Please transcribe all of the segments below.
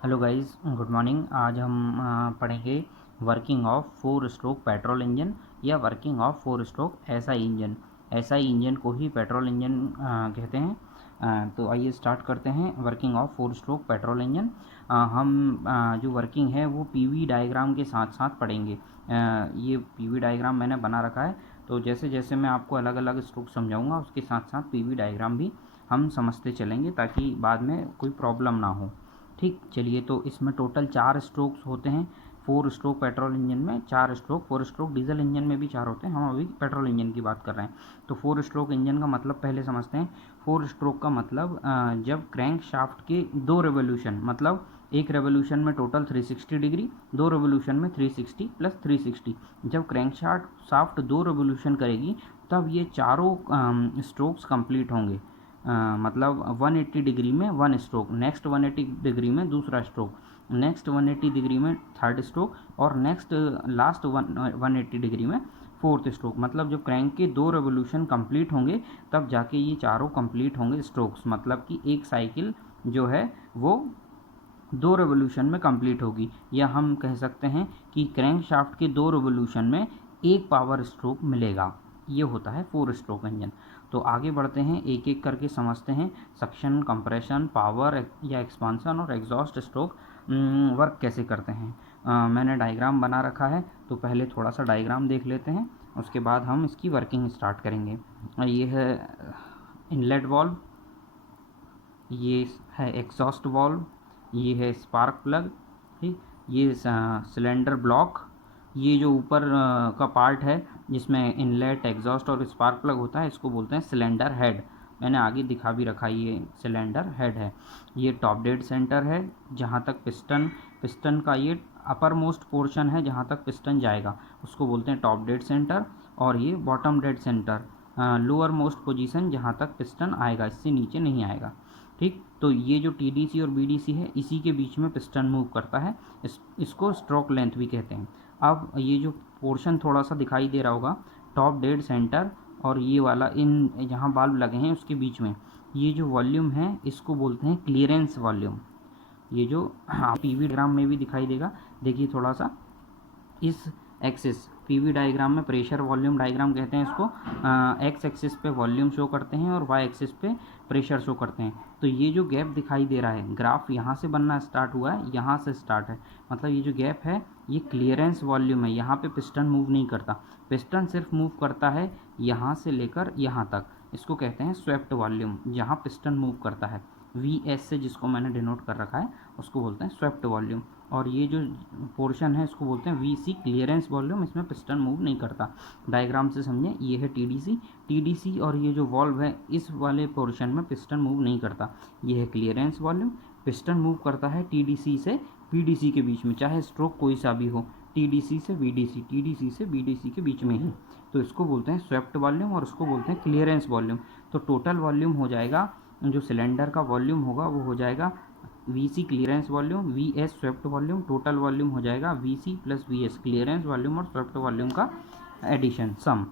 Hello guys, good morning. आज हम पढ़ेंगे working of 4 stroke petrol engine या working of 4 stroke SI engine. SI engine को ही पेट्रोल इंजन कहते हैं। तो आइए स्टार्ट करते हैं working of 4 stroke petrol engine. हम जो वर्किंग है वो पीवी डायग्राम के साथ साथ पढ़ेंगे। ये पीवी डायग्राम मैंने बना रखा है, तो जैसे जैसे मैं आपको अलग अलग स्ट्रोक समझाऊंगा उसके साथ साथ पीवी डायग्राम भी हम समझते चलेंगे ताकि बाद में कोई प्रॉब्लम ना हो। ठीक, चलिए। तो इसमें टोटल 4 स्ट्रोक्स होते हैं। 4 स्ट्रोक पेट्रोल इंजन में 4 स्ट्रोक, 4 स्ट्रोक डीजल इंजन में भी 4 होते हैं। हम अभी पेट्रोल इंजन की बात कर रहे हैं। तो 4 स्ट्रोक इंजन का मतलब पहले समझते हैं। 4 स्ट्रोक का मतलब जब क्रैंक शाफ्ट के 2 रेवोल्यूशन, मतलब एक रेवोल्यूशन में टोटल 360 डिग्री, 2 रेवोल्यूशन में 360 प्लस 360, जब क्रैंक शाफ्ट 2 रेवोल्यूशन करेगी तब ये चारों स्ट्रोक्स कंप्लीट होंगे। मतलब 180 डिग्री में 1 स्ट्रोक, नेक्स्ट 180 डिग्री में दूसरा स्ट्रोक, नेक्स्ट 180 डिग्री में थर्ड स्ट्रोक, और नेक्स्ट लास्ट 180 डिग्री में फोर्थ स्ट्रोक। मतलब जब क्रैंक के 2 रेवोल्यूशन कंप्लीट होंगे तब जाके ये चारों कंप्लीट होंगे स्ट्रोक्स। मतलब कि एक साइकिल जो है वो 2 रेवोल्यूशन में कंप्लीट होगी, या हम कह सकते हैं कि क्रैंक शाफ्ट के 2 रेवोल्यूशन में एक पावर स्ट्रोक मिलेगा। ये होता है 4 स्ट्रोक इंजन। तो आगे बढ़ते हैं, एक एक करके समझते हैं। सक्शन, कंप्रेशन, पावर या एक्सपांसन और एग्जॉस्ट स्ट्रोक वर्क कैसे करते हैं। मैंने डायग्राम बना रखा है, तो पहले थोड़ा सा डायग्राम देख लेते हैं, उसके बाद हम इसकी वर्किंग स्टार्ट करेंगे। ये है इनलेट वाल्व, ये है एग्जॉस्ट वाल्व, ये है स्पार्क प्लग, ठीक, ये सिलेंडर ब्लॉक, ये जो ऊपर का पार्ट है जिसमें इनलेट, एग्जॉस्ट और स्पार्क प्लग होता है, इसको बोलते हैं सिलेंडर हेड। मैंने आगे दिखा भी रखा, ये सिलेंडर हेड है। ये टॉप डेड सेंटर है, जहाँ तक पिस्टन पिस्टन का ये अपर मोस्ट पोर्शन है, जहाँ तक पिस्टन जाएगा उसको बोलते हैं टॉप डेड सेंटर। और ये bottom dead centre, lower most position, जहाँ तक पिस्टन आएगा, इससे नीचे नहीं आएगा। ठीक, तो ये जो टीडीसी और बीडीसी है इसी के बीच में पिस्टन मूव करता है। इसको स्ट्रोक लेंथ भी कहते हैं। अब ये जो पोर्शन थोड़ा सा दिखाई दे रहा होगा, टॉप डेड सेंटर और ये वाला, इन जहाँ बाल्ब लगे हैं उसके बीच में ये जो वॉल्यूम है इसको बोलते हैं क्लियरेंस वॉल्यूम। ये जो पीवी डायग्राम में भी दिखाई देगा, देखिए थोड़ा सा, इस एक्सिस पीवी डायग्राम में प्रेशर वॉल्यूम डायग्राम कहते हैं इसको। एक्स एक्सिस पे वॉल्यूम शो करते हैं और वाई एक्सिस पे प्रेशर शो करते हैं। तो ये जो गैप दिखाई दे रहा है, ग्राफ यहाँ से बनना स्टार्ट हुआ है, यहाँ से स्टार्ट है, मतलब ये जो गैप है ये क्लियरेंस वॉल्यूम है। यहाँ पे पिस्टन मूव नहीं करता, पिस्टन सिर्फ मूव करता है यहाँ से लेकर यहाँ तक। इसको कहते हैं स्वेप्ट वॉल्यूम, जहाँ पिस्टन मूव करता है। वी एस से जिसको मैंने डिनोट कर रखा है उसको बोलते हैं स्वेप्ट वॉल्यूम। और ये जो पोर्शन है इसको बोलते हैं वी सी, क्लियरेंस वॉल्यूम। इसमें पिस्टन मूव नहीं करता। डायग्राम से समझें, ये है टीडीसी, टीडीसी और ये जो वॉल्व है इस वाले पोर्शन में पिस्टन मूव नहीं करता। ये है क्लियरेंस वॉल्यूम। पिस्टन मूव करता है टीडीसी से पीडीसी के बीच में, चाहे स्ट्रोक कोई सा भी हो, टीडीसी से बीडीसी, टीडीसी से बीडीसी के बीच में ही। तो इसको बोलते हैं स्वेप्ट वॉल्यूम और उसको बोलते हैं क्लियरेंस वॉल्यूम। तो टोटल वॉल्यूम हो जाएगा, जो सिलेंडर का वॉल्यूम होगा वो हो जाएगा V C clearance volume, V S swept volume. Total volume हो जाएगा V C plus V S, clearance volume और स्वेप्ट वॉल्यूम का एडिशन, सम।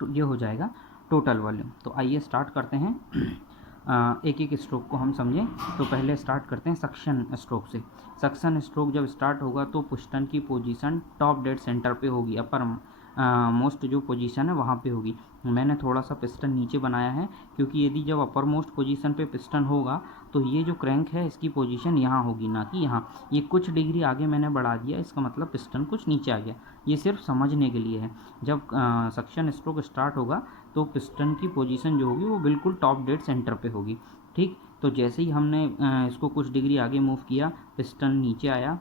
तो ये हो जाएगा टोटल वॉल्यूम। तो आइए स्टार्ट करते हैं। एक एक स्ट्रोक को हम समझें। तो पहले स्टार्ट करते हैं सक्शन स्ट्रोक से। सक्शन स्ट्रोक जब स्टार्ट होगा तो पिस्टन की पोजीशन टॉप डेड सेंटर पे होगी, अपर मोस्ट जो पोजीशन है वहाँ पे होगी। मैंने थोड़ा सा पिस्टन नीचे बनाया है क्योंकि यदि जब अपर मोस्ट पोजीशन पे पिस्टन होगा तो ये जो क्रैंक है इसकी पोजीशन यहाँ होगी, ना कि यहाँ। ये कुछ डिग्री आगे मैंने बढ़ा दिया, इसका मतलब पिस्टन कुछ नीचे आ गया। ये सिर्फ समझने के लिए है। जब सक्शन स्ट्रोक स्टार्ट होगा तो पिस्टन की पोजीशन जो होगी वो बिल्कुल टॉप डेड सेंटर पे होगी। ठीक, तो जैसे ही हमने इसको कुछ डिग्री आगे मूव किया, पिस्टन नीचे आया,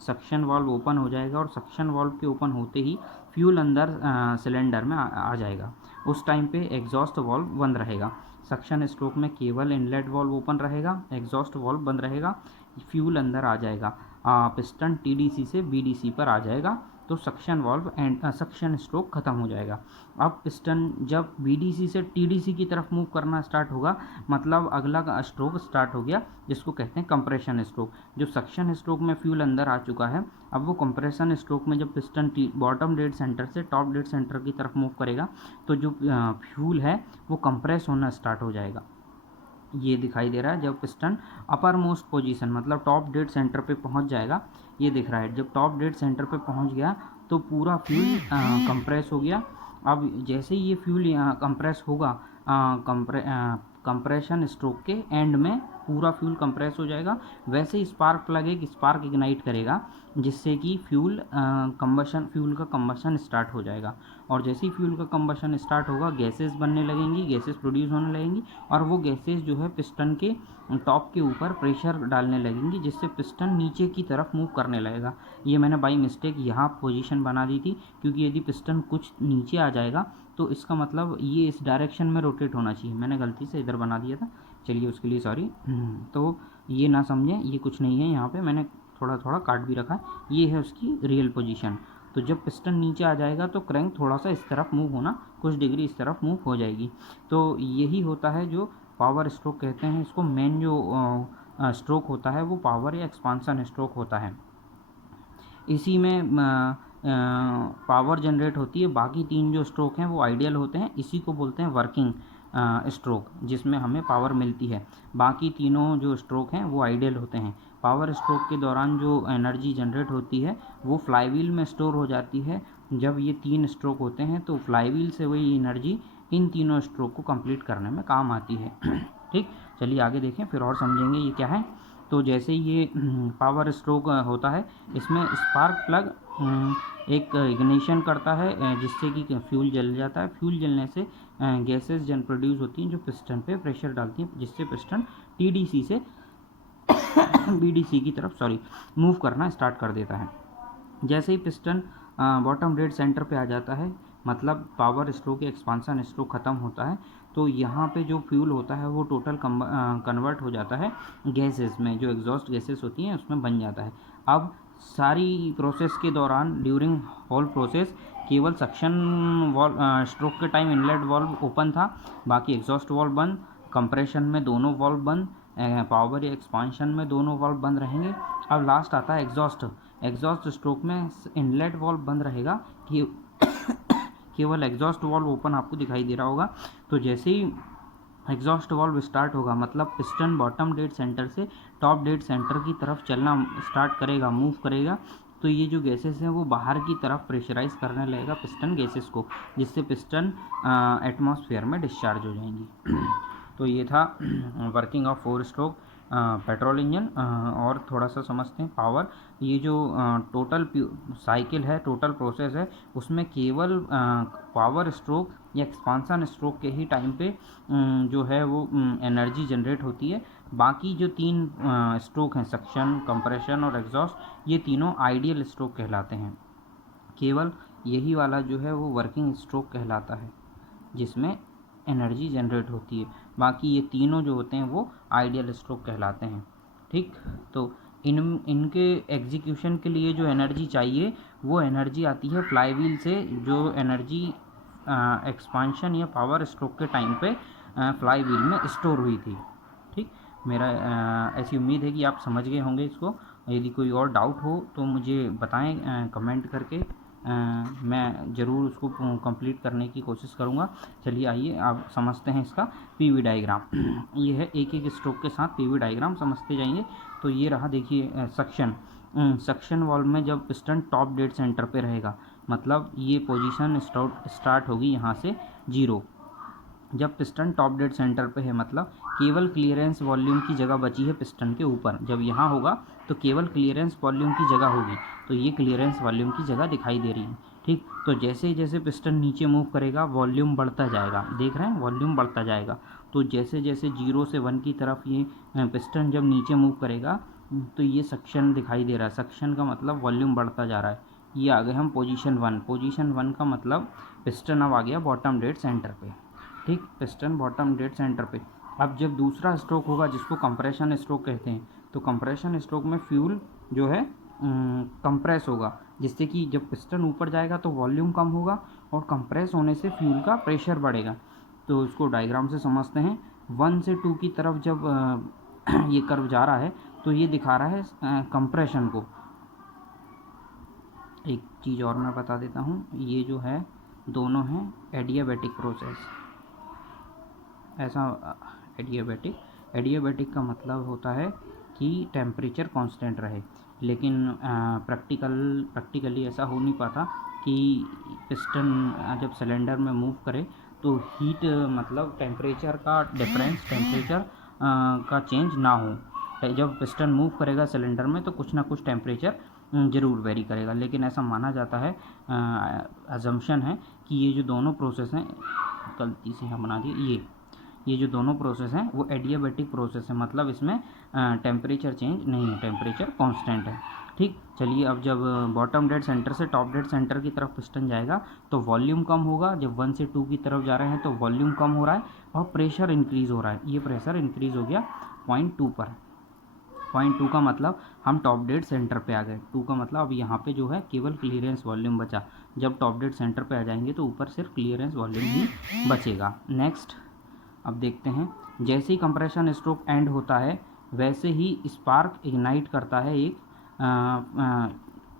सक्शन वाल्व ओपन हो जाएगा और सक्शन वाल्व के ओपन होते ही फ्यूल अंदर सिलेंडर में आ जाएगा। उस टाइम पे एग्जॉस्ट वाल्व बंद रहेगा। सक्शन स्ट्रोक में केवल इनलेट वाल्व ओपन रहेगा, एग्जॉस्ट वाल्व बंद रहेगा, फ्यूल अंदर आ जाएगा, पिस्टन टीडीसी से बीडीसी पर आ जाएगा। तो suction valve and suction stroke खत्म हो जाएगा। अब पिस्टन जब बीडीसी से टीडीसी की तरफ मूव करना स्टार्ट होगा, मतलब अगला स्ट्रोक स्टार्ट हो गया, जिसको कहते हैं कंप्रेशन स्ट्रोक। जो सक्शन स्ट्रोक में फ्यूल अंदर आ चुका है, अब वो कंप्रेशन स्ट्रोक में जब पिस्टन बॉटम डेड सेंटर से टॉप डेड सेंटर की तरफ मूव करेगा तो जो फ्यूल है वो कंप्रेस होना स्टार्ट हो जाएगा। ये दिखाई दे रहा है जब पिस्टन अपर मोस्ट पोजीशन मतलब टॉप डेड सेंटर पे पहुंच जाएगा, ये दिख रहा है जब टॉप डेड सेंटर पे पहुंच गया तो पूरा फ्यूल कंप्रेस हो गया। अब जैसे ही ये फ्यूल यहाँ कंप्रेस होगा, कंप्रेशन स्ट्रोक के एंड में पूरा फ्यूल कंप्रेस हो जाएगा, वैसे ही स्पार्क प्लग एक स्पार्क इग्नाइट करेगा जिससे कि फ्यूल का कंबशन स्टार्ट हो जाएगा। और जैसे ही फ्यूल का कंबशन स्टार्ट होगा गैसेस बनने लगेंगी, गैसेस प्रोड्यूस होने लगेंगी और वो गैसेस जो है पिस्टन के टॉप के ऊपर प्रेशर डालने लगेंगी जिससे पिस्टन नीचे की तरफ मूव करने लगेगा। ये मैंने बाई मिस्टेक यहाँ पोजीशन बना दी थी क्योंकि यदि पिस्टन कुछ नीचे आ जाएगा तो इसका मतलब ये इस डायरेक्शन में रोटेट होना चाहिए, मैंने गलती से इधर बना दिया था, चलिए उसके लिए सॉरी। तो ये ना समझें, ये कुछ नहीं है, यहाँ पे मैंने थोड़ा थोड़ा काट भी रखा है, ये है उसकी रियल पोजीशन। तो जब पिस्टन नीचे आ जाएगा तो क्रैंक थोड़ा सा इस तरफ मूव होना, कुछ डिग्री इस तरफ मूव हो जाएगी। तो यही होता है जो पावर स्ट्रोक कहते हैं इसको। मेन जो स्ट्रोक होता है वो पावर या एक्सपांसन स्ट्रोक होता है, इसी में पावर जनरेट होती है। बाकी तीन जो स्ट्रोक हैं वो आइडियल होते हैं, इसी को बोलते हैं वर्किंग स्ट्रोक जिसमें हमें पावर मिलती है। बाकी तीनों जो स्ट्रोक हैं वो आइडियल होते हैं। पावर स्ट्रोक के दौरान जो एनर्जी जनरेट होती है वो फ्लाईव्हील में स्टोर हो जाती है। जब ये तीन स्ट्रोक होते हैं तो फ्लाईव्हील से वही एनर्जी इन तीनों स्ट्रोक को कंप्लीट करने में काम आती है। ठीक, चलिए आगे देखें फिर और समझेंगे ये क्या है। तो जैसे ये पावर स्ट्रोक होता है इसमें स्पार्क प्लग एक इग्निशन करता है जिससे कि फ्यूल जल जाता है। फ्यूल जलने से गैसेस प्रोड्यूस होती हैं जो पिस्टन पे प्रेशर डालती हैं जिससे पिस्टन टीडीसी से बीडीसी की तरफ मूव करना स्टार्ट कर देता है। जैसे ही पिस्टन बॉटम डेड सेंटर पे आ जाता है मतलब पावर स्ट्रोक या एक्सपांसन स्ट्रोक ख़त्म होता है तो यहाँ पे जो फ्यूल होता है वो टोटल कन्वर्ट हो जाता है गैसेस में, जो एग्जॉस्ट गैसेस होती हैं उसमें बन जाता है। अब सारी प्रोसेस के दौरान ड्यूरिंग होल प्रोसेस केवल सक्शन वाल्व स्ट्रोक के टाइम इनलेट वाल्व ओपन था, बाकी एग्जॉस्ट वाल्व बंद, कंप्रेशन में दोनों वाल्व बंद, पावर या एक्सपांशन में दोनों वाल्व बंद रहेंगे। अब लास्ट आता है एग्जॉस्ट स्ट्रोक में इनलेट वाल्व बंद रहेगा कि केवल एग्जॉस्ट वाल्व ओपन आपको दिखाई दे रहा होगा। तो जैसे ही एग्जॉस्ट वाल्व स्टार्ट होगा मतलब पिस्टन बॉटम डेड सेंटर से टॉप डेड सेंटर की तरफ चलना स्टार्ट करेगा, मूव करेगा, तो ये जो गैसेस हैं वो बाहर की तरफ प्रेशराइज करने लगेगा पिस्टन गैसेस को जिससे पिस्टन एटमॉस्फेयर में डिस्चार्ज हो जाएंगी। तो ये था working of 4 stroke petrol engine. और थोड़ा सा समझते हैं पावर। ये जो टोटल साइकिल है, टोटल प्रोसेस है, उसमें केवल पावर स्ट्रोक या एक्सपांसन स्ट्रोक के ही टाइम पे जो है वो एनर्जी जनरेट होती है। बाकी जो तीन स्ट्रोक हैं सक्शन, कंप्रेशन और एग्जॉस्ट, ये तीनों आइडियल स्ट्रोक कहलाते हैं। केवल यही वाला जो है वो वर्किंग स्ट्रोक कहलाता है जिसमें एनर्जी जनरेट होती है। बाकी ये तीनों जो होते हैं वो आइडियल स्ट्रोक कहलाते हैं। ठीक, तो इनके एग्जीक्यूशन के लिए जो एनर्जी चाहिए वो एनर्जी आती है फ्लाईव्हील से, जो एनर्जी एक्सपांशन या पावर स्ट्रोक के टाइम पे फ्लाईव्हील में स्टोर हुई थी। ठीक, मेरा ऐसी उम्मीद है कि आप समझ गए होंगे इसको। यदि कोई और डाउट हो तो मुझे बताएं कमेंट करके, मैं ज़रूर उसको कंप्लीट करने की कोशिश करूँगा। चलिए आइए आप समझते हैं इसका पीवी डायग्राम। ये है एक एक स्ट्रोक के साथ पीवी डायग्राम समझते जाएंगे। तो ये रहा, देखिए सक्शन वाल्व में जब पिस्टन टॉप डेड सेंटर पे रहेगा मतलब ये पोजीशन स्टार्ट होगी यहाँ से 0। जब पिस्टन टॉप डेड सेंटर पे है मतलब केवल क्लियरेंस वॉल्यूम की जगह बची है पिस्टन के ऊपर। जब यहाँ होगा तो केवल क्लियरेंस वॉल्यूम की जगह होगी, तो ये क्लियरेंस वॉल्यूम की जगह दिखाई दे रही है। ठीक, तो जैसे जैसे पिस्टन नीचे मूव करेगा वॉल्यूम बढ़ता जाएगा, देख रहे हैं वॉल्यूम बढ़ता जाएगा। तो जैसे जैसे 0 से 1 की तरफ ये पिस्टन जब नीचे मूव करेगा तो ये सक्शन दिखाई दे रहा है। सक्शन का मतलब वॉल्यूम बढ़ता जा रहा है। ये आ गए हम पोजीशन 1। पोजीशन 1 का मतलब पिस्टन अब आ गया बॉटम डेड सेंटर पे। ठीक, पिस्टन बॉटम डेड सेंटर पे। अब जब दूसरा स्ट्रोक होगा जिसको कंप्रेशन स्ट्रोक कहते हैं, तो कंप्रेशन स्ट्रोक में फ्यूल जो है कंप्रेस होगा जिससे कि जब पिस्टन ऊपर जाएगा तो वॉल्यूम कम होगा और कंप्रेस होने से फ्यूल का प्रेशर बढ़ेगा। तो इसको डायग्राम से समझते हैं। 1 से 2 की तरफ जब ये कर्व जा रहा है तो ये दिखा रहा है कंप्रेशन को। एक चीज़ और मैं बता देता हूँ, ये जो है दोनों हैं एडियाबैटिक प्रोसेस, ऐसा एडियाबैटिक। एडियाबैटिक का मतलब होता है कि टेम्परेचर कांस्टेंट रहे, लेकिन प्रैक्टिकली ऐसा हो नहीं पाता कि पिस्टन जब सिलेंडर में मूव करे तो हीट मतलब टेम्परेचर का डिफरेंस, टेम्परेचर का चेंज ना हो। जब पिस्टन मूव करेगा सिलेंडर में तो कुछ ना कुछ टेम्परेचर ज़रूर वेरी करेगा, लेकिन ऐसा माना जाता है, अजम्पशन है कि ये जो दोनों प्रोसेस हैं, गलती से हम बना दिए, ये जो दोनों प्रोसेस हैं वो एडियाबैटिक प्रोसेस है, मतलब इसमें टेम्परेचर चेंज नहीं है, टेम्परेचर कांस्टेंट है। ठीक, चलिए अब जब बॉटम डेड सेंटर से टॉप डेड सेंटर की तरफ पिस्टन जाएगा तो वॉल्यूम कम होगा। जब 1 से 2 की तरफ जा रहे हैं तो वॉल्यूम कम हो रहा है और प्रेशर इंक्रीज हो रहा है। ये प्रेशर इंक्रीज हो गया 0.2 पर। 0.2 का मतलब हम टॉप डेड सेंटर पे आ गए। 2 का मतलब अब यहाँ पे जो है केवल क्लियरेंस वॉल्यूम बचा। जब टॉप डेड सेंटर पे आ जाएंगे तो ऊपर सिर्फ क्लियरेंस वॉल्यूम ही बचेगा। नेक्स्ट अब देखते हैं, जैसे ही कंप्रेशन स्ट्रोक एंड होता है वैसे ही स्पार्क इग्नाइट करता है, एक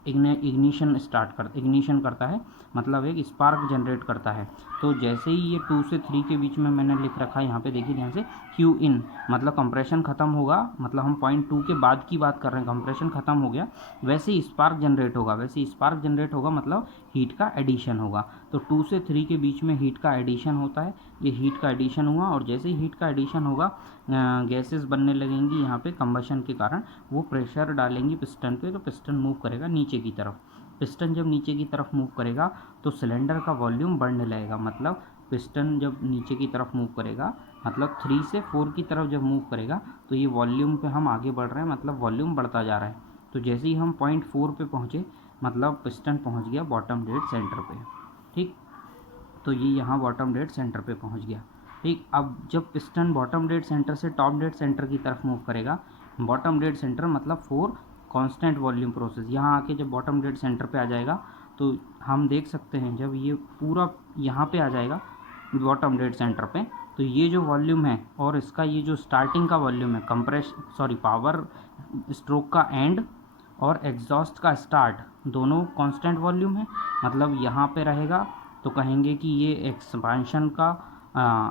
इग्निशन करता है, मतलब एक स्पार्क जनरेट करता है। तो जैसे ही ये 2 से 3 के बीच में मैंने लिख रखा है, यहाँ पे देखिए ध्यान से, क्यू इन मतलब कंप्रेशन खत्म होगा, मतलब हम 0.2 के बाद की बात कर रहे हैं, कंप्रेशन खत्म हो गया, वैसे ही स्पार्क जनरेट होगा। वैसे ही स्पार्क जनरेट होगा मतलब हीट का एडिशन होगा। तो 2 से 3 के बीच में हीट का एडिशन होता है, ये हीट का एडिशन हुआ, और जैसे ही हीट का एडिशन होगा गैसेस बनने लगेंगी यहाँ पे कंबशन के कारण, वो प्रेशर डालेंगी पिस्टन पे, तो पिस्टन मूव करेगा नीचे की तरफ। पिस्टन जब नीचे की तरफ मूव करेगा तो सिलेंडर का वॉल्यूम बढ़ने लगेगा, मतलब पिस्टन जब नीचे की तरफ मूव करेगा, मतलब 3 से 4 की तरफ जब मूव करेगा तो ये वॉल्यूम पे हम आगे बढ़ रहे हैं, मतलब वॉल्यूम बढ़ता जा रहा है। तो जैसे ही हम 0.4 पे पहुँचे मतलब पिस्टन पहुँच गया बॉटम डेड सेंटर पे। ठीक, तो ये यहाँ बॉटम डेड सेंटर पे पहुँच गया। ठीक, अब जब पिस्टन बॉटम डेड सेंटर से टॉप डेड सेंटर की तरफ मूव करेगा, बॉटम डेड सेंटर मतलब 4 कांस्टेंट वॉल्यूम प्रोसेस, यहाँ आके जब बॉटम डेड सेंटर पे आ जाएगा तो हम देख सकते हैं जब ये पूरा यहाँ पे आ जाएगा बॉटम डेड सेंटर पे, तो ये जो वॉल्यूम है और इसका ये जो स्टार्टिंग का वॉल्यूम है, पावर स्ट्रोक का एंड और एग्जॉस्ट का स्टार्ट दोनों कांस्टेंट वॉल्यूम है। मतलब यहाँ पे रहेगा तो कहेंगे कि ये एक्सपांशन का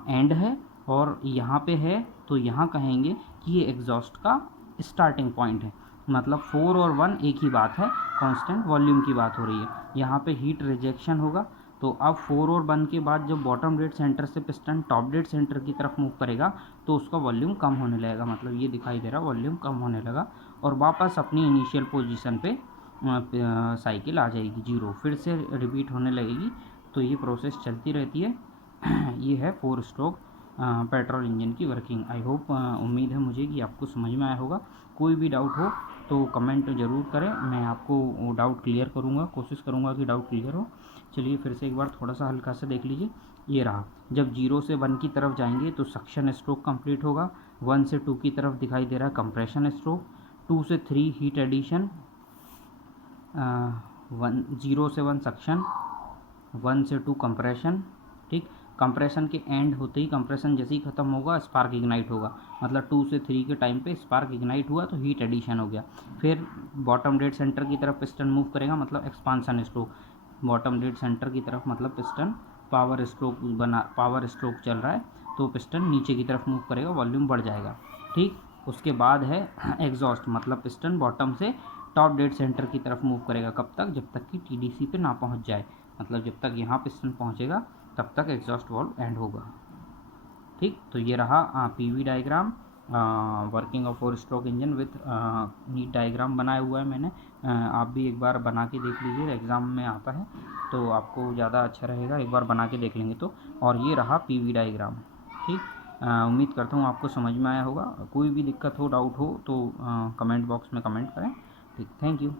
एंड है, और यहाँ पे है तो यहाँ कहेंगे कि ये एग्जॉस्ट का स्टार्टिंग पॉइंट है। मतलब 4 और 1 एक ही बात है, कांस्टेंट वॉल्यूम की बात हो रही है। यहाँ पे हीट रिजेक्शन होगा, तो अब 4 और 1 के बाद जब बॉटम डेड सेंटर से पिस्टन टॉप डेड सेंटर की तरफ मूव करेगा तो उसका वॉल्यूम कम होने लगेगा, मतलब ये दिखाई दे रहा वॉल्यूम कम होने लगा, और वापस अपनी इनिशियल पोजीशन पे साइकिल आ जाएगी 0, फिर से रिपीट होने लगेगी। तो ये प्रोसेस चलती रहती है। ये है 4 स्ट्रोक पेट्रोल इंजन की वर्किंग। आई होप, उम्मीद है मुझे कि आपको समझ में आया होगा। कोई भी डाउट हो तो कमेंट ज़रूर करें, मैं आपको वो डाउट क्लियर करूँगा, कोशिश करूँगा कि डाउट क्लियर हो। चलिए फिर से एक बार थोड़ा सा हल्का से देख लीजिए। ये रहा, जब 0 से 1 की तरफ जाएंगे तो सक्शन स्ट्रोक कंप्लीट होगा, 1 से 2 की तरफ दिखाई दे रहा है कंप्रेशन स्ट्रोक, 2 से 3 हीट एडिशन, 0 से 1 सक्शन, 1 से 2 कंप्रेशन। ठीक, कंप्रेशन के एंड होते ही, कंप्रेशन जैसे ही खत्म होगा स्पार्क इग्नाइट होगा, मतलब 2 से 3 के टाइम पे स्पार्क इग्नाइट हुआ तो हीट एडिशन हो गया। फिर बॉटम डेड सेंटर की तरफ पिस्टन मूव करेगा, मतलब expansion stroke, bottom dead centre की तरफ मतलब पिस्टन पावर स्ट्रोक चल रहा है तो पिस्टन नीचे की तरफ मूव करेगा, वॉल्यूम बढ़ जाएगा। ठीक, उसके बाद है एग्जॉस्ट, मतलब पिस्टन बॉटम से टॉप डेड सेंटर की तरफ मूव करेगा, कब तक, जब तक कि टीडीसी पे ना पहुंच जाए, मतलब जब तक यहाँ पिस्टन पहुंचेगा तब तक एग्जॉस्ट वाल्व एंड होगा। ठीक, तो ये रहा PV diagram, working of 4 stroke engine with NEET diagram बनाया हुआ है मैंने। आप भी एक बार बना के देख लीजिए, एग्ज़ाम में आता है तो आपको ज़्यादा अच्छा रहेगा, एक बार बना के देख लेंगे तो। और ये रहा पीवी डायग्राम। ठीक, उम्मीद करता हूँ आपको समझ में आया होगा। कोई भी दिक्कत हो, डाउट हो तो कमेंट बॉक्स में कमेंट करें। ठीक, थैंक यू।